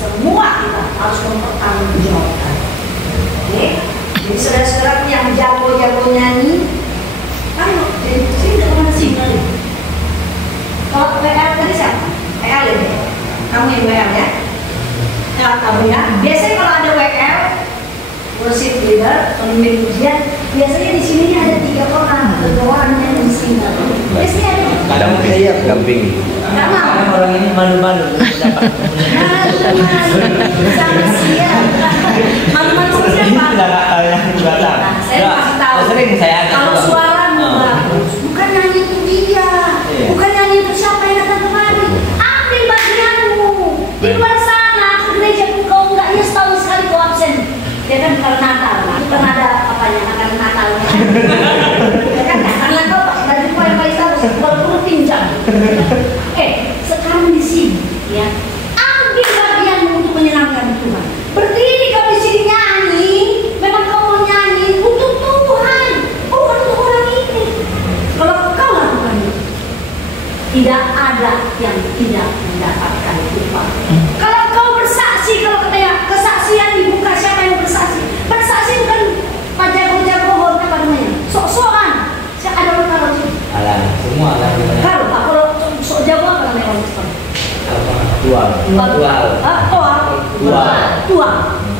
Semua kita harus mempertanggungjawabkan. Oke? Jadi saudara-saudara yang jago-jago nyanyi, ayo, jadi sini tidak pernah single. Kalau WL tadi siapa? WL ini. Kamu yang WL ya? Nah, kamu ya. Biasanya kalau ada WL, worship leader, pemimpin pujian, biasanya di sini ada 3 orang atau 2 orang yang single. Biasanya ada. Damping. Nggak mau. Orang ini malu-malu dapat. Malu-malu sama siapa? Malu-malu sama siapa? Nah, saya masih tahu. Sering saya Kalau suaramu bagus, bukan nyanyi itu dia, bukan nyanyi itu siapa yang datang kemari. Ambil bagianmu di luar sana ke gereja kau enggak ya setahun sekali kau absen. Ya kan kalau Natal, kan ada apanya akan Natalnya. Ya kan karena kau pakai baju kau yang paling bagus, walaupun pinjam. Sekarang di sini, ya ambil bagianmu untuk menyenangkan Tuhan. Berdiri kau di sini nyanyi, memang kau mau nyanyi untuk Tuhan, bukan untuk orang ini. Kalau kau lakukan itu, tidak ada yang tidak mendapatkan upah. Kalau kau bersaksi, kalau katanya kesaksian dibuka, siapa yang bersaksi? Bersaksi bukan pada jago-jago apa namanya, sok-sokan. Siapa ada orang kalau sih? Alah, semua lah. Kalau sok jago apa namanya orang Islam?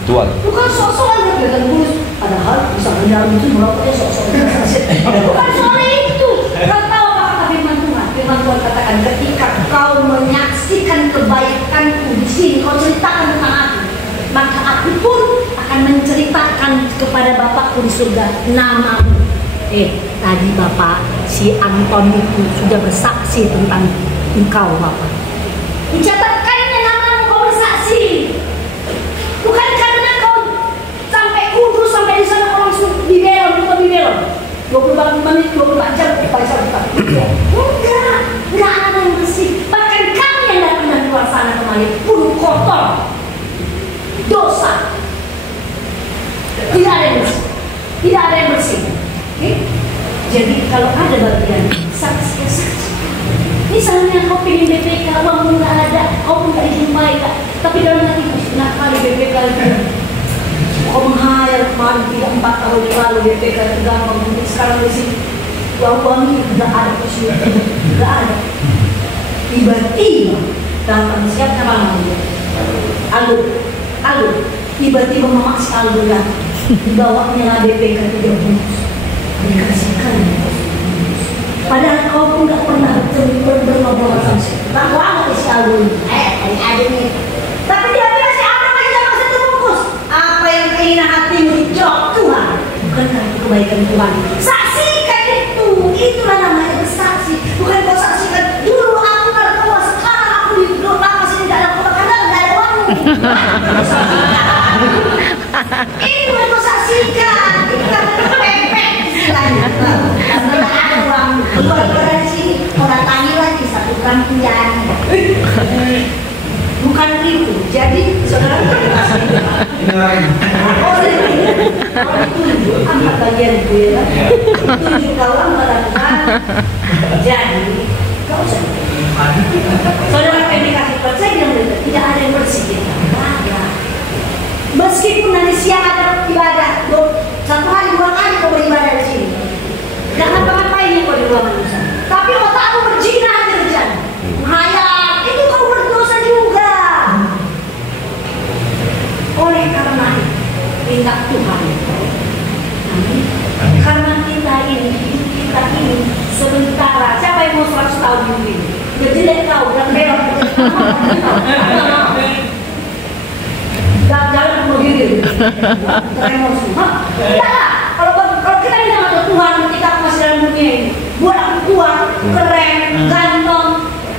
Tuan. Bukan sok-sokan yang kelihatan kurus, padahal bisa mendalam itu merokoknya sok-sokan. Bukan soal itu. Kau tahu apa kata firman Tuhan? Firman Tuhan katakan, ketika kau menyaksikan kebaikanku di sini, kau ceritakan tentang aku, maka aku pun akan menceritakan kepada Bapakku di surga namamu. Tadi Bapak, si Anton itu sudah bersaksi tentang engkau, Bapak. Dicatatkannya namamu, kau bersaksi. Bukan karena kau sampai kudus, sampai di sana kau langsung dibelon, 24 menit, 24 jam, enggak ada yang bersih. Bahkan kami yang datang dari luar sana kemarin pun kotor, dosa. Tidak ada yang bersih, tidak ada yang bersih. Jadi kalau ada bagian saksi. Misalnya kau pengen BPK, uangmu nggak ada, kau pun nggak dijumpai, tapi dalam hati nak kali BPK itu, kau menghayal kemarin 3-4 tahun yang lalu BPK itu gampang, untuk sekarang di sini uang ini nggak ada posisi, nggak ada. Tiba-tiba datang siapa namanya? Aldo, tiba-tiba memaksa Aldo datang, dibawanya BPK 3 bungkus, dikasihkan. Padahal kau pun gak pernah berngobrol sama siapa. Bang, lama si Aldo ini. Ada nih. Tapi dia bilang si Aldo lagi sama satu bungkus. Apa yang keinginan hatimu dijawab Tuhan? Bukankah itu kebaikan Tuhan? Saksikan itu. Itulah namanya bersaksi. Bukan kau saksikan. Dulu aku narkoba, sekarang aku di lama sini gak ada narkoba karena gak ada uangmu. Itu yang kau saksikan. Itu kan pepek istilahnya. Karena ada uang. Kalau sini orang tani lagi satu bulan pinjam. Bukan itu. Jadi saudara itu apa bagian gue lah. Itu kalau melakukan. Jadi kau saudara yang dikasih percaya yang tidak ada yang bersih. Meskipun nanti siang ada ibadah, 1 hari 2 kali kau beribadah di sini. Jangan ngapa-ngapain kau di ruang manusia. Tapi otakmu berzina aja kerjaan. Menghayal, itu kau berdosa juga. Oleh karena itu, minta Tuhan. Karena kita ini, sementara. Siapa yang mau 100 tahun hidup ini? Udah jelek kau, udah belok. Jangan mau gini. Emosi. Tidak. Kalau kita minta sama Tuhan, kita masih dalam dunia ini. Buat aku kuat, keren, ganteng.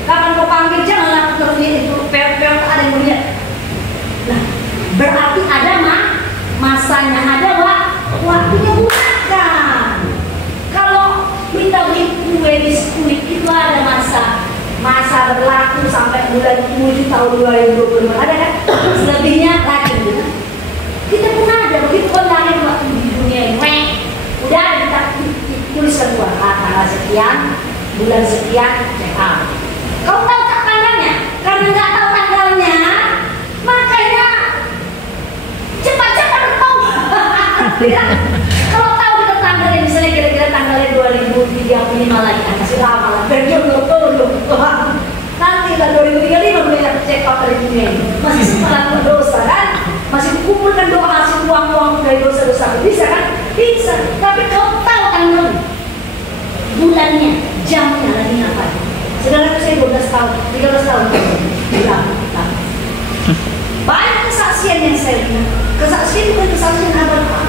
Kapan kau panggil, janganlah terus itu. Peor-peor ada yang melihat. Nah, berarti ada masanya, ada waktunya gunakan. Kalau minta beli kue biskuit itu ada masa berlaku sampai bulan 7 tahun 2025. Ada kan? Selebihnya lagi gitu. Kita pun ada begitu kondangan waktu di dunia ini. Udah kita tuliskan buat tanggal sekian, bulan sekian, check out. Kau tahu tak tanggalnya? Karena nggak tahu tanggalnya, maka Ya. Kalau tahu kita tanggalnya misalnya kira-kira tanggalnya 2035 lagi, kasih lama lah. Berjodoh Tuhan. Nanti lah 2035 mulai check out dari dunia ini. Masih sempat berdosa kan? Masih kumpulkan doa hasil uang-uang dari dosa-dosa. Bisa kan? Bisa. Tapi kau tahu tanggal bulannya, jamnya lagi ngapain? Sedangkan saya 12 tahun, 13 tahun bilang. Banyak kesaksian yang saya lihat. Kesaksian bukan kesaksian apa-apa.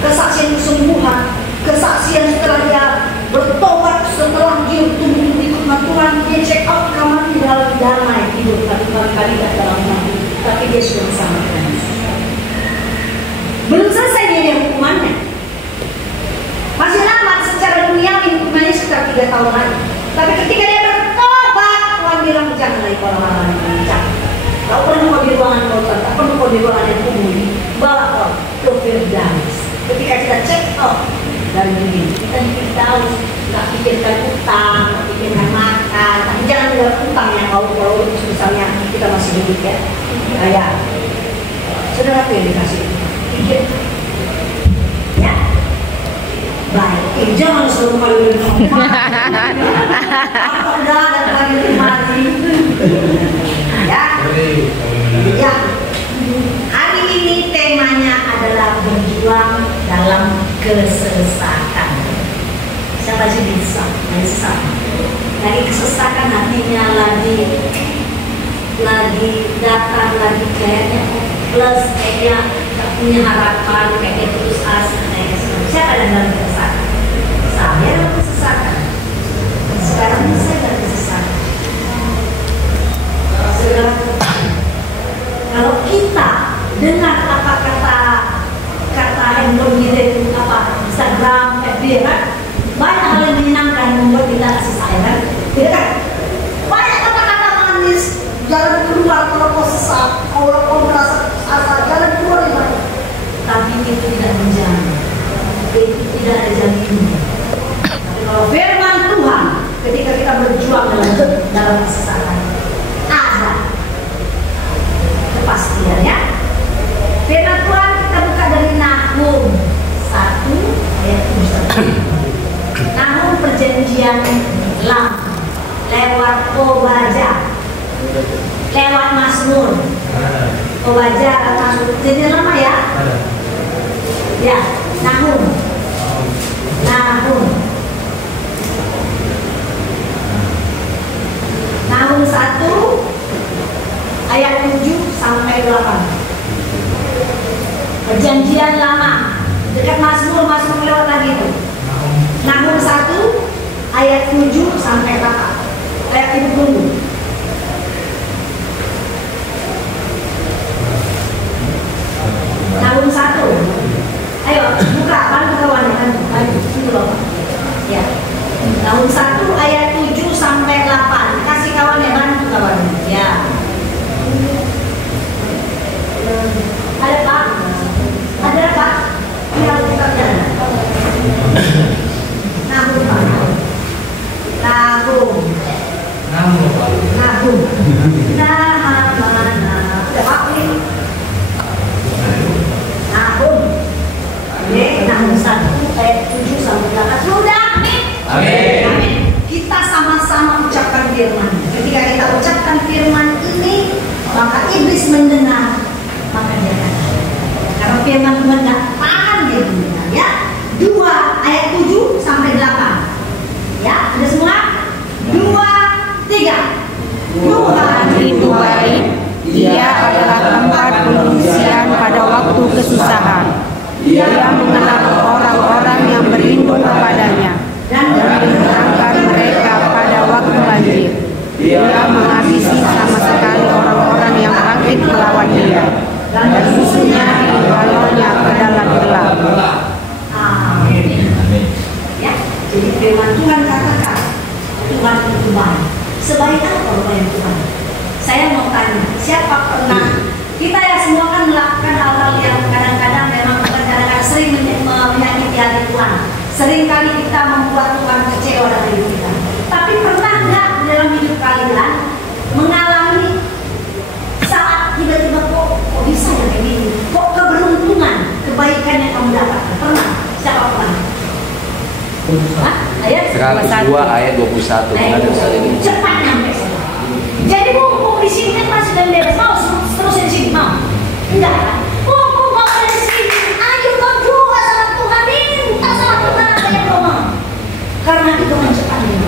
Kesaksian kesungguhan, kesaksian setelah dia bertobat, setelah dia tumbuh ikut Tuhan, dia check out kamar di dalam damai tidur, tapi kali-kali tidak dalam mimpi, tapi dia sudah bersama dengan Yesus. Belum selesai dia hukumannya. Masih lama secara duniawi hukumannya sekitar 3 tahun lagi. Tapi ketika dia bertobat, Tuhan bilang jangan lagi orang-orang yang mencari. Tak perlu kau di ruangan kotor, tak perlu kau di ruangan yang kumuh, bawa kau ke Firdaus. Ketika kita check out dari dunia, kita tahu, tak pikirkan utang, tak pikirkan makan, tapi jangan juga utang yang kalau misalnya kita masih hidup ya. Kayak saudara yang dikasih pikir, ya. Baik, jangan selalu kali apa udah dan lagi mati. Ya, ya. Hari ini temanya adalah berjuang dalam kesesakan. Siapa sih bisa? Lagi kesesakan artinya lagi datang lagi kayaknya plus kayaknya tak punya harapan kayaknya putus asa. Siapa yang dalam kesesakan? Saya dalam kesesakan. Sekarang ini saya dalam kesesakan. Kalau kita dengar apa kata handphone itu apa Instagram, FB kan, banyak hal yang menyenangkan membuat kita kasih sayang, tidak kan? Banyak kata-kata manis, jalan keluar kalau kau sesak, kalau kau merasa asa, jalan keluar di mana? Tapi itu tidak menjamin, itu tidak ada jaminan. Tapi kalau firman Tuhan, ketika kita berjuang dalam kesesakan, ada kepastian ya. Firman Tuhan kita buka dari Nahum 1 ayat 7. Nahum perjanjian lama lewat Obadya, lewat Mazmur. Obadya atau Mazmur perjanjian lama ya. Ya, Nahum. Nahum 1 ayat 7 sampai 8. Perjanjian lama dekat Mazmur lewat lagi itu. Nahum 1 ayat 7 sampai 8. Ayat itu tunggu. Nahum 1. Ayo buka, bantu kawan, bantu itu loh. Ya. Nahum 1 ayat 7 sampai 8. Kasih kawan ya, bantu kawan. Ya. Ada Pak? Ada Pak? Ini harus kita jalan. Nahum Pak. Nahum. Hah? Ayat 102 ayat 21. Ada sekali ini. Cepat nyampe. Jadi mumpung di sini kan masih dan bebas mau terus di sini mau? Enggak kan? Mumpung kau ada di sini, ayo kau doa sama Tuhan, minta sama Tuhan apa yang kau mau. Karena itu mencepatnya.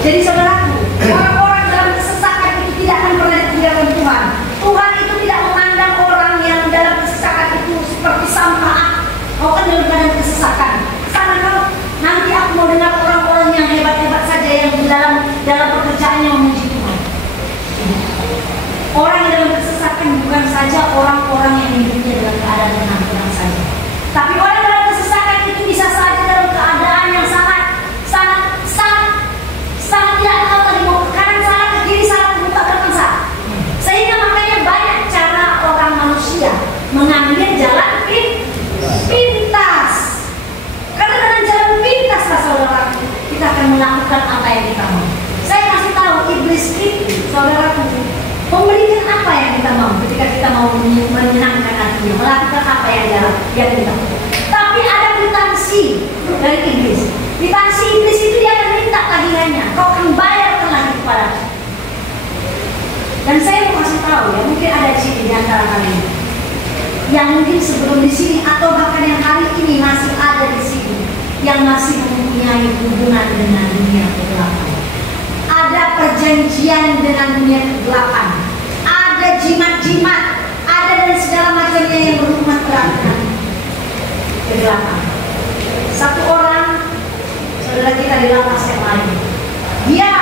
Jadi saudaraku, orang-orang dalam kesesakan itu tidak akan pernah ditinggalkan Tuhan. Tuhan itu tidak memandang orang yang dalam kesesakan itu seperti sampah. Kau kan dalam kesesakan. Sana kau, nanti aku mau dengar orang-orang yang hebat-hebat saja yang dalam pekerjaannya memuji Tuhan. Orang yang dalam kesesakan bukan saja orang-orang yang hidupnya dalam keadaan tenang-tenang saja. Tapi orang dalam kesesakan itu bisa saja dalam keadaan yang sangat tidak tahu tadi mau ke kanan salah, ke kiri salah, ke muka belakang salah. Sehingga makanya banyak cara orang manusia mengambil jalan pintas. Karena dengan jalan pintas saudara, kita akan melakukan apa yang kita mau. Saya kasih tahu iblis itu, saudaraku, memberikan apa yang kita mau ketika kita mau menyenangkan hatinya, melakukan apa yang kita mau. Tapi ada kwitansi dari iblis. Kwitansi iblis itu dia akan minta tagihannya. Kau akan bayarkan lagi kepada aku. Dan saya mau kasih tahu ya, mungkin ada di sini di antara kalian yang mungkin sebelum di sini atau bahkan yang hari ini masih ada di sini yang masih mempunyai hubungan dengan dunia kegelapan. Ada perjanjian dengan dunia kegelapan. Ada jimat-jimat, ada dan segala macamnya yang berhubungan erat dengan kegelapan. Satu orang saudara kita di lapas yang lain, dia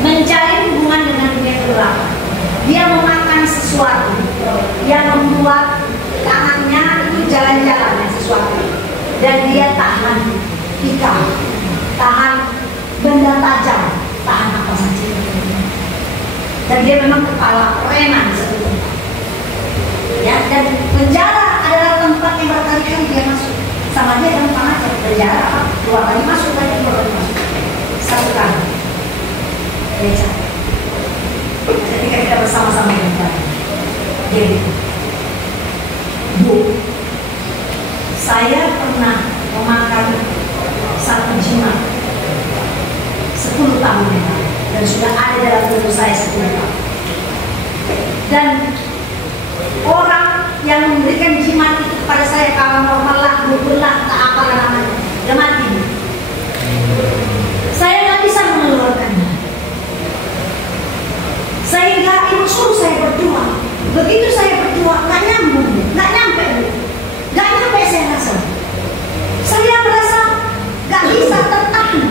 menjalin hubungan dengan dunia kegelapan. Dia memakan sesuatu yang membuat tangannya itu jalan-jalan sesuatu, dan dia tahan ikan, tahan benda tajam, tahan apa saja. Dan dia memang kepala preman sebetulnya. Ya, dan penjara adalah tempat yang berkali-kali dia masuk. Sama dia gampang aja penjara, 2 kali masuk, 2 kali masuk. 1 kali. Beca. Ketika kita bersama-sama dengan Tuhan, dia bilang, Bu, saya pernah memakan 1 jimat 10 tahun yang lalu, dan sudah ada dalam tubuh saya 10 tahun. Dan orang yang memberikan jimat itu kepada saya, kalau normal lah, dukun lah, tak apa namanya, dia mati. Saya nggak bisa mengeluarkannya. Sehingga ibu suruh saya berdoa. Begitu saya berdoa, nggak nyambung, nggak nyampe, nggak nyampe saya rasa. Saya merasa nggak bisa tertahan.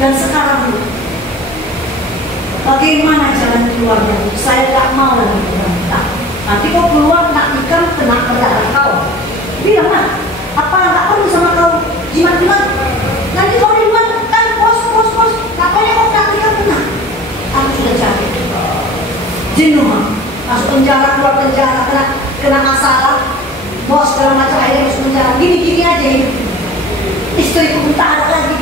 Dan sekarang bagaimana jalan keluarnya? Saya nggak mau lagi berontak. Nanti kau keluar kena ikan, kena berdarah kau. Bilang lah, apa nggak perlu sama kau jimat-jimat? Nanti kau di luar kan pos, katanya kau kena ikan kena. Aku sudah capek, jenuh, masuk penjara, keluar penjara, kena masalah, bos segala macam, akhirnya masuk penjara. Gini-gini aja hidup. Istriku tak ada lagi,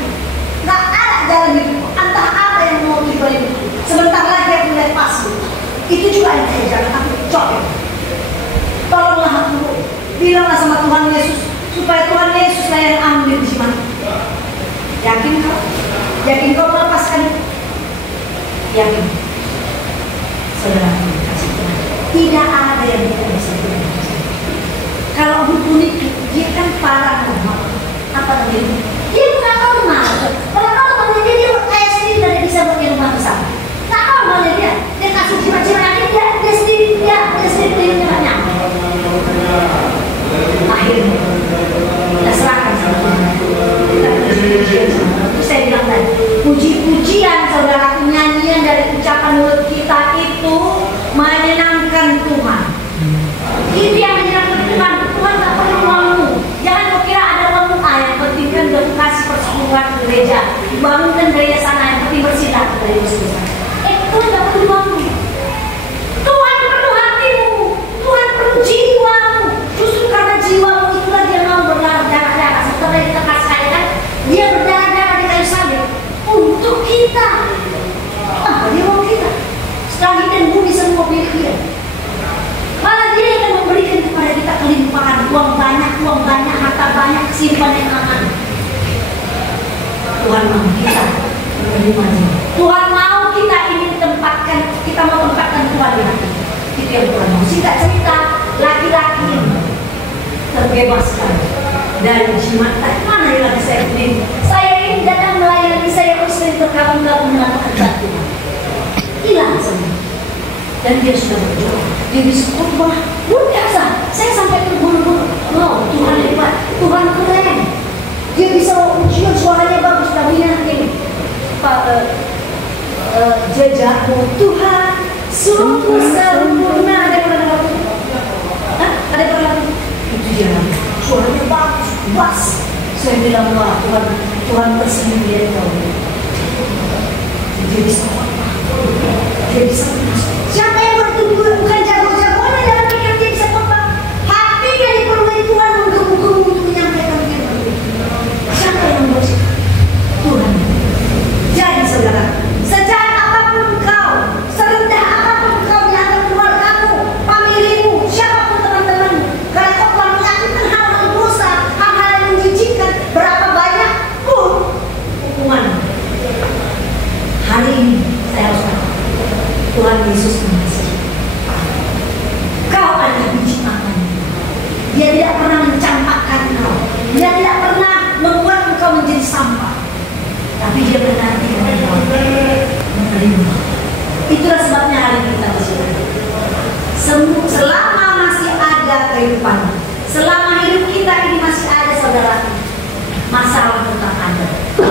nggak ada jalan hidup. Entah apa yang mau tiba hidup. Sebentar lagi aku lepas. Itu juga yang saya jalan, aku copet. Tolonglah aku, bilanglah sama Tuhan Yesus supaya Tuhan Yesus lah yang ambil jimat. Yakin kau? Yakin kau melepaskan? Yakin? Saudara kasih Tuhan, tidak ada yang tidak bisa dilakukan. Kalau hukum itu, dia kan paranormal. Apa namanya? Dia bukan normal. Kalau normal dia kayak sendiri dan dia bisa buat rumah besar. Tak normalnya dia kasih jimat-jimat nanti dia sendiri dia nyampe. Akhirnya kita serahkan sama Tuhan. Kita puji-pujian sama Tuhan. Itu saya bilang tadi, puji-pujian saudara, nyanyian dari ucapan mulut kita itu menyenangkan Tuhan. Itu yang menyenangkan Tuhan. Tuhan tak perlu uangmu. Jangan kau kira ada uangmu. Yang penting kan udah kasih persekutuan ke gereja, bangunkan gereja sana, yang penting bersinar dari Yesus. Tuhan tak perlu uangmu. Tuhan perlu hatimu. Tuhan perlu jiwamu. Justru karena jiwamu itulah dia mau berdarah-darah. Setelah kita kasih kan, dia berdarah-darah di kayu salib untuk kita. Apa dia mau kita? Langit dan bumi semua milik dia. Malah dia yang memberikan kepada kita kelimpahan uang simpan yang aman. Tuhan mau kita menerimanya. Tuhan mau kita ini tempatkan, kita mau tempatkan Tuhan di hati. Itu yang Tuhan mau. Singkat cerita, laki-laki ini terbebaskan dari jimat. Mana yang lagi saya ini? Saya ini datang melayani, saya sering terkabung-kabung melakukan batu. Hilang semua. Dan dia sudah berdoa, dia bisa khotbah luar biasa. Saya sampai terburu-buru. Wow, Tuhan hebat, Tuhan keren. Dia bisa ujian, suaranya bagus. Tapi nanti jejakmu Tuhan sungguh sempurna. Ada yang pernah lagu? Ada yang pernah lagu? Itu dia, suaranya bagus, bas. Saya bilang, wah Tuhan tersenyum dia tahu. Dia bisa khotbah, dia bisa masuk. Siapa yang bertumbuh bukan jago-jagoan dalam pikir dia bisa khotbah. Hati yang dipenuhi Tuhan menggebu-gebu untuk menyampaikan firman. Siapa yang membersihkan? Tuhan. Jadi saudara, sejahat apapun kau, serendah apapun kau di antara keluargamu, familimu, siapapun teman-teman, kalau kau telah melakukan hal yang dosa, hal-hal yang menjijikkan, berapa banyak pun hukuman. Hari ini saya harus katakan, Tuhan Yesus mengasihi. Kau adalah biji makan. Dia tidak pernah mencampakkan kau. Dia tidak pernah membuat engkau menjadi sampah. Tapi dia menanti engkau menerima. Itulah sebabnya hari kita bersyukur. Selama masih ada kehidupan, selama hidup kita ini masih ada, saudara, masalah tetap ada.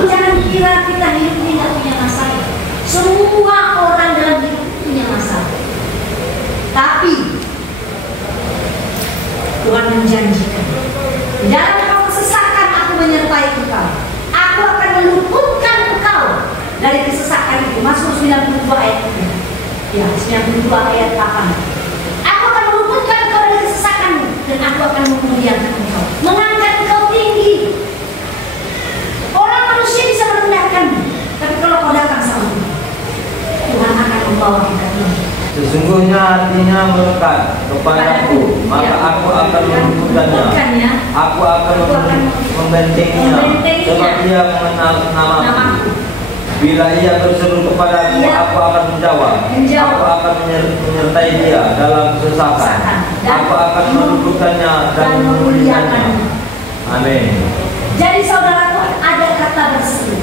Jangan kira kita hidup ini tidak punya masalah. Semua orang dalam hidup punya masalah. Tapi Tuhan menjanjikan, dalam kau kesesakan aku menyertai engkau. Aku akan meluputkan engkau dari kesesakan itu. Mazmur 92 ayat 3. Ya, 92 ayat 8. Aku akan meluputkan engkau dari kesesakanmu, dan aku akan memuliakan engkau, mengangkat engkau tinggi. Orang manusia bisa merendahkanmu, tapi kalau kau datang sama Tuhan akan membawa kita tinggi. Sesungguhnya hatinya melekat kepadaku, maka aku akan meluputkannya. Aku akan membentengnya, sebab ia mengenal namaku. Bila ia berseru kepadaku, aku akan menjawab. Aku akan menyertai dia dalam kesesakan. Aku akan meluputkannya dan memuliakannya. Amin. Jadi saudaraku, ada kata berseru.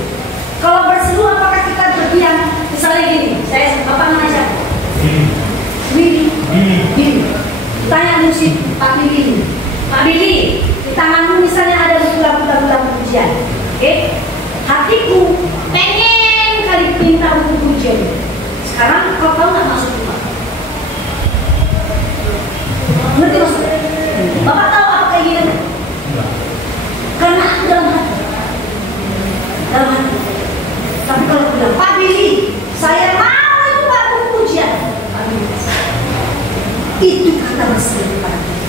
Kalau berseru, apakah kita berdiam? Misalnya gini, saya bapak nama siapa? Billy. Tanya musik Pak Billy. Pak Billy, di tanganmu misalnya ada lagu-lagu pujian. Oke? Hatiku pengen kali minta untuk pujian. Sekarang kau tahu nggak maksud Tuhan? Ngerti maksudnya? Bapak tahu apa kayak gini? Karena aku dalam hati. Tapi kalau bilang, Pak Billy, saya mau itu Pak pujian. Itu kata berseru kepada kita.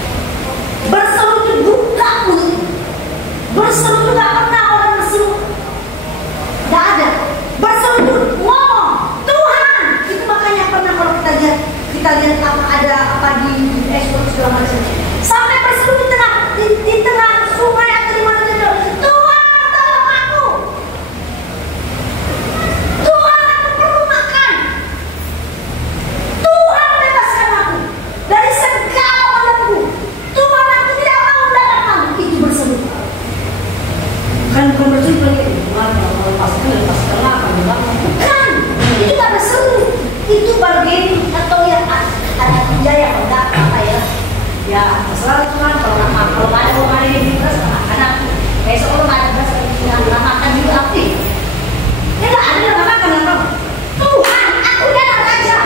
Berseru itu buka mulut. Berseru itu gak pernah orang berseru. Gak ada. Berseru itu ngomong Tuhan. Itu makanya pernah kalau kita lihat apa ada apa di Facebook segala macam. Sampai berseru di tengah sungai atau di mana saja. Tuhan tolong aku. Tuhan aku perlu makan. Tuhan bebaskan aku dari segala belenggu. Tuhan aku tidak mau mendapatkan. Itu berseru. Bukan berseru lagi. Tuhan kalau lepaskan apa? Bukan. Itu gak berseru. Itu bargaining atau ya ada biaya atau enggak apa ya? Ya terserah Tuhan. Kalau ada orang yang diberas, karena besok kalau ada beras nggak makan juga aktif. Ya nggak ada yang makan apa? Tuhan, aku adalah raja.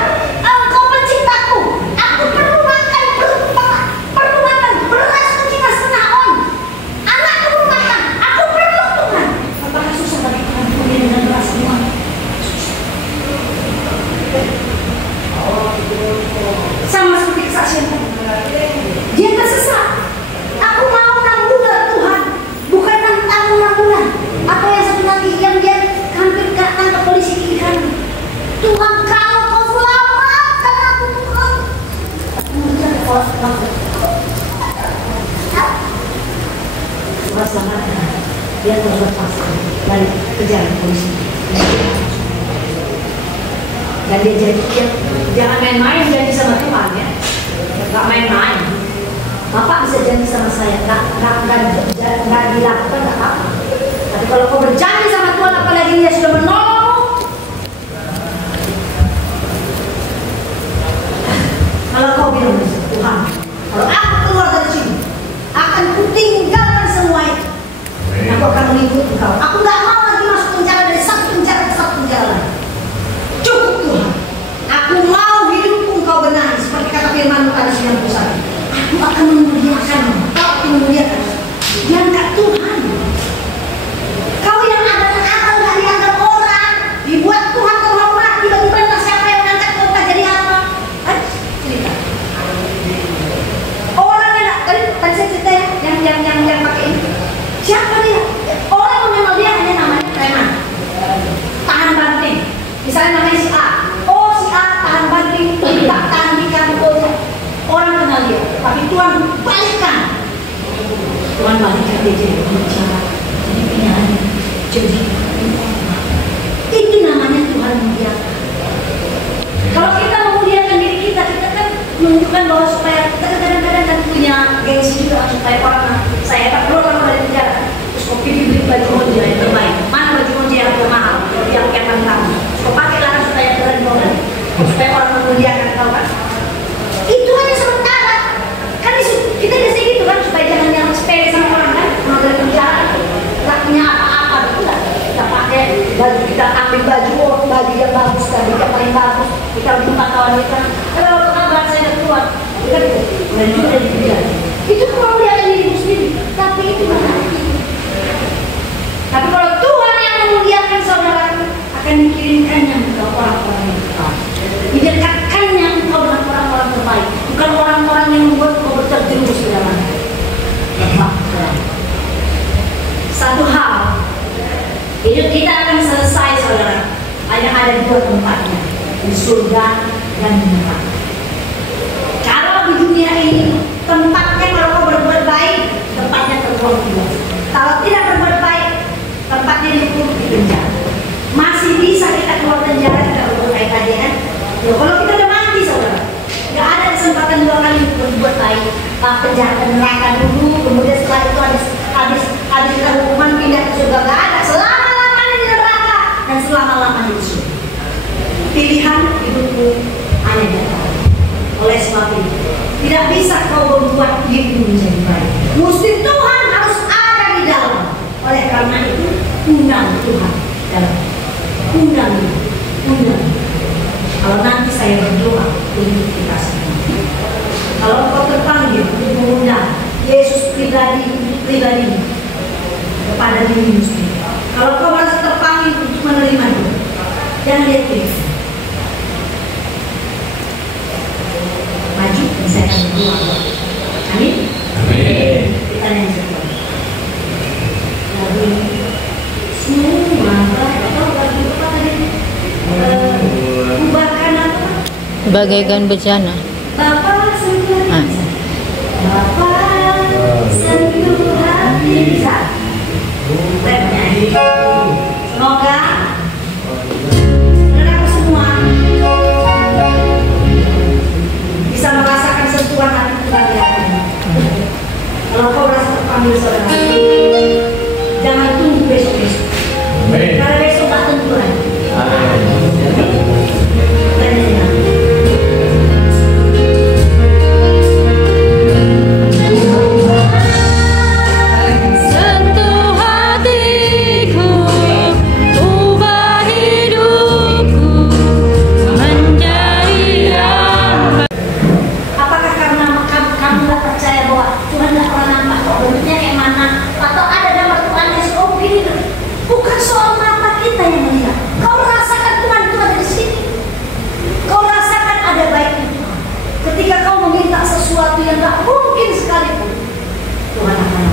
Engkau penciptaku. Aku perlu makan, perlu makan beras kita setengah on. Anakku perlu makan. Aku perlu Tuhan. Apakah susah bagi Tuhan punya dengan beras semua? Sama seperti kesaksian tadi. Dia tersesat. Aku mau nanggulan Tuhan, bukan nanggulan. Apa yang satu lagi yang dia hampir tangkap polisi kiri kanan. Tuhan kau selamatkan aku Tuhan. Tuhan selamatkan. dia terlepas dari kejaran polisi. Dan dia jangan main-main janji sama Tuhan ya, nggak main-main. Bapak bisa janji sama saya, nggak dilakukan nggak apa. Tapi kalau kau berjanji sama Tuhan, apalagi dia sudah menolong, kalau kau bilang Tuhan, kalau aku keluar dari sini, akan kutinggalkan semua itu. Aku akan mengikuti kau. Aku nggak mau lagi masuk penjara dari satu penjara ke satu penjara lain. Cukup Tuhan. Aku mau hidupku Engkau benahi seperti kata firman-Mu tadi 91. Aku akan memuliakanmu. Kau akan memuliakan. Dia enggak Tuhan. Kau yang ada akal nggak dianggap orang, dibuat Tuhan terhormat. Tiba-tiba entah siapa yang angkat kau tak jadi apa? Cerita. Orang yang tadi saya cerita ya, yang pakai ini. Siapa dia? Orang yang memang dia hanya namanya preman, tahan banting. Misalnya namanya si A. Oh si A tahan banting, tak tahan di kantornya. Orang kenal dia, tapi Tuhan balikkan. Tuhan balikkan dia jadi pembicara, jadi penyanyi, jadi itu namanya Tuhan memuliakan. Kalau kita memuliakan diri kita, kita kan menunjukkan bahwa supaya kita kadang-kadang kan punya gengsi juga supaya orang saya tak perlu orang dari penjara. Terus kau pilih beli baju Monja yang terbaik. Mana baju Monja yang termahal, yang kamu. Kau pakai lah supaya keren banget, supaya orang memuliakan kau kan. Itu hanya sementara. Kan kita biasanya gitu kan supaya jangan yang sepele sama orang kan. Kalau dari penjara nggak punya apa-apa gitu lah. Kita pakai baju, kita ambil baju yang bagus tadi, yang paling bagus. Kita jumpa kawan kita. Kalau kabar saya keluar, kita udah juga dari penjara. Itu kemuliaan dirimu sendiri. Tapi itu benar. Tapi kalau Tuhan yang memuliakan saudara, akan dikirimkannya ke orang-orang yang tepat. Didekatkannya engkau dengan orang-orang terbaik, bukan orang-orang yang membuat kau terjerumus ke dalam. Satu hal, hidup kita akan selesai saudara. Hanya ada dua tempatnya, di surga dan di neraka. Kalau di dunia ini tempatnya kalau kau berbuat baik, tempatnya terbuang dua. Kalau tidak berbuat baik, tempatnya dihukum di penjara. Masih bisa kita keluar penjara kita berbuat baik aja kan? Loh, kalau kita udah mati saudara, nggak ada kesempatan dua kali berbuat baik. Penjara ke neraka dulu, kemudian setelah itu habis kita hukuman pindah ke surga, nggak ada. Selama-lamanya di neraka dan selama-lamanya di surga. Pilihan hidupmu hanya datang. Oleh sebab itu, tidak bisa kau membuat hidupmu menjadi baik. Mesti Tuhan harus ada di dalam. Oleh karena itu, undang Tuhan dalam. Undang. Kalau nanti saya berdoa untuk kita semua, kalau kau terpanggil untuk mengundang Yesus pribadi kepada dirimu sendiri, kalau kau merasa terpanggil untuk menerima Dia, jangan lihat diri. Maju dan saya akan berdoa. Amin. Kita yang kedua. Lalu semua bagaikan bencana. Bapak sentuh hati semoga saudaraku semua bisa merasakan sentuhan hati Tuhan. Kalau kau merasa terpanggil saudara, jangan tunggu besok-besok, karena besok tak tentu lagi. Yang tak mungkin sekalipun Tuhan akan.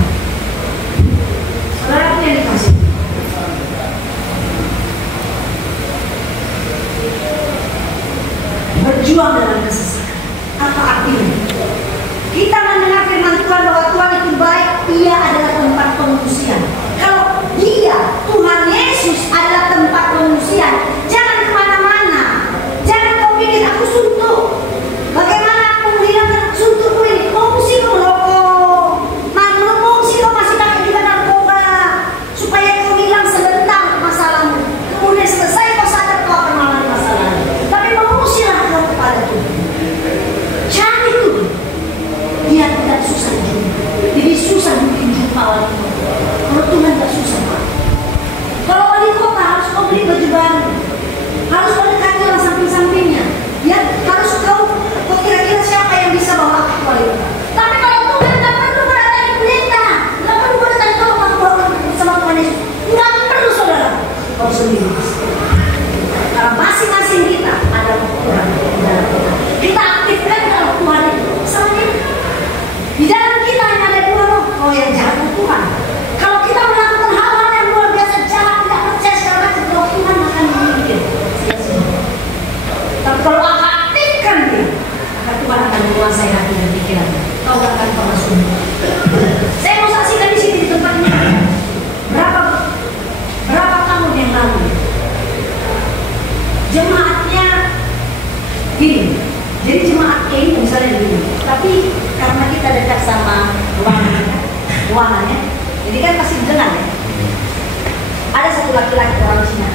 Saudara yang dikasih, berjuang dalam kesesakan. Apa artinya? Kita mendengar firman Tuhan bahwa Tuhan itu baik, Ia adalah tempat pengungsian. Kalau ruangannya. Jadi kan pasti dengar ya. Ada satu laki-laki orang Cina,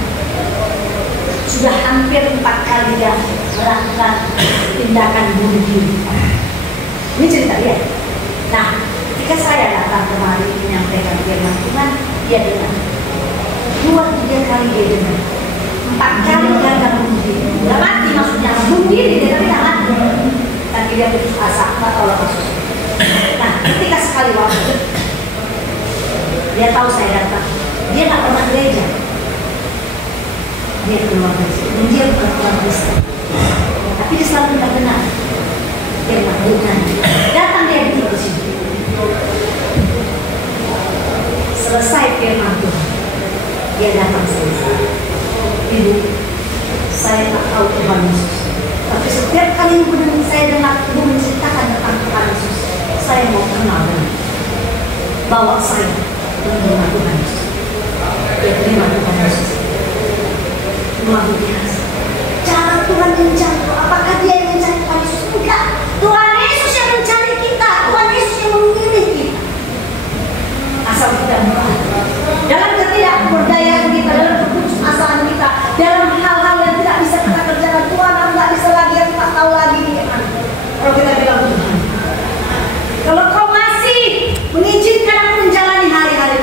sudah hampir 4 kali dia melakukan tindakan bunuh diri. Ini cerita dia. Nah, ketika saya datang kemari menyampaikan firman Tuhan, dia dengar. 2-3 kali dia dengar. 4 kali dia akan bunuh diri. Tidak mati maksudnya, bunuh diri dia tapi tidak mati. Tapi dia putus asa, nggak tahu apa susah. Nah, ketika sekali waktu dia tahu saya datang, dia nggak pernah gereja. Dia keluar gereja, dan dia bukan orang Kristen. Tapi dia selalu tidak benar. Dia melakukan. Datang dia duduk di sini. Selesai firman Tuhan, dia datang selesai. Ibu, saya tak tahu Tuhan Yesus. Tapi setiap kali saya dengar ibu menceritakan tentang Tuhan Yesus, saya mau kenal dengan bawa saya menerima Tuhan Yesus. Dia terima Tuhan Yesus. Luar biasa. Cara Tuhan mencari, apakah dia yang mencari Tuhan Yesus? Enggak. Tuhan Yesus yang mencari kita. Tuhan Yesus yang memilih kita. Asal kita berdoa. Dalam ketidakberdayaan kita, dalam keputus asaan kita, dalam hal-hal yang tidak bisa kita kerjakan, Tuhan aku nggak bisa lagi, aku tak tahu lagi bagaimana. Kalau kita bilang Tuhan, kalau kau masih mengizinkan aku menjalani hari-hari,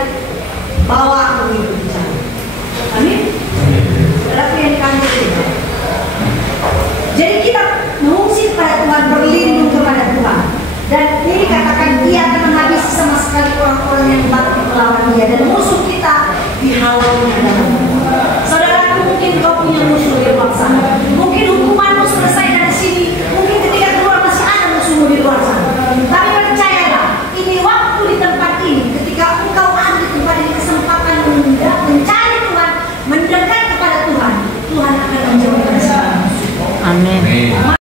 bawa aku mengikuti jalan. Amin. Tetapi yang kami berikan. Jadi kita mengungsi kepada Tuhan, berlindung kepada Tuhan. Dan ini katakan dia akan menghabisi sama sekali orang-orang yang